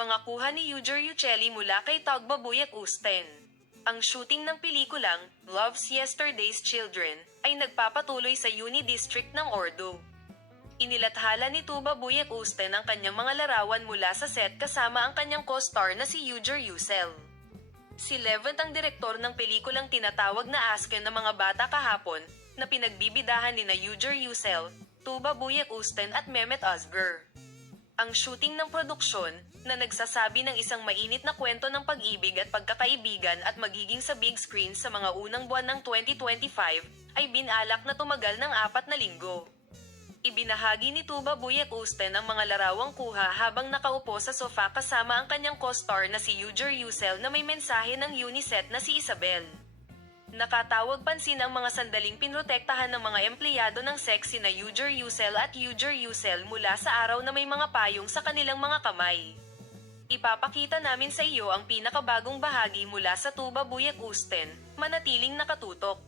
mga kuha ni Ujer Uccelli mula kay Tugba Buyak Usten. Ang shooting ng pelikulang, Love's Yesterday's Children, ay nagpapatuloy sa Uni District ng Ordo. Inilathala ni Tuba Buyak Usten ang kanyang mga larawan mula sa set kasama ang kanyang co-star na si Ujer Yücel. Si Levent ang direktor ng pelikulang tinatawag na Asken ng mga bata kahapon, na pinagbibidahan ni na Ujer Yücel, Tuba Buyak Usten at Mehmet Özgür. Ang shooting ng produksyon, na nagsasabi ng isang mainit na kwento ng pag-ibig at pagkakaibigan at magiging sa big screen sa mga unang buwan ng 2025, ay binalak na tumagal ng 4 na linggo. Ibinahagi ni Tuba Buyak Usten ang mga larawang kuha habang nakaupo sa sofa kasama ang kanyang co-star na si Ujer Yücel na may mensahe ng Uniset na si Isabel. Nakatawag pansin ang mga sandaling pinrotektahan ng mga empleyado ng sexy na Ujer Yücel at Ujer Yücel mula sa araw na may mga payong sa kanilang mga kamay. Ipapakita namin sa iyo ang pinakabagong bahagi mula sa Tuba Buyak Usten, manatiling nakatutok.